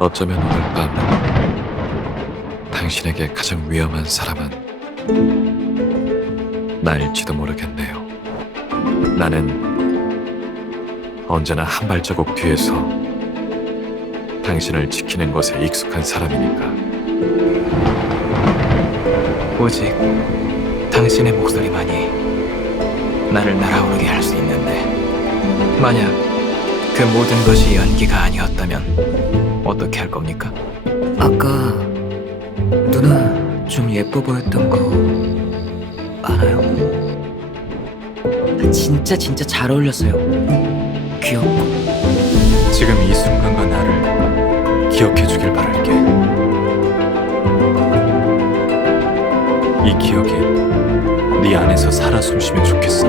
어쩌면 오늘 밤 당신에게 가장 위험한 사람은 나일지도 모르겠네요. 나는 언제나 한 발자국 뒤에서 당신을 지키는 것에 익숙한 사람이니까. 오직 당신의 목소리만이 나를 날아오르게 할 수 있는데 만약 그 모든 것이 연기가 아니었다면 어떻게 할 겁니까? 아까 누나 좀 예뻐 보였던 거 알아요? 진짜 진짜 잘 어울렸어요. 귀엽고 지금 이 순간과 나를 기억해 주길 바랄게. 이 기억이 네 안에서 살아 숨쉬면 좋겠어.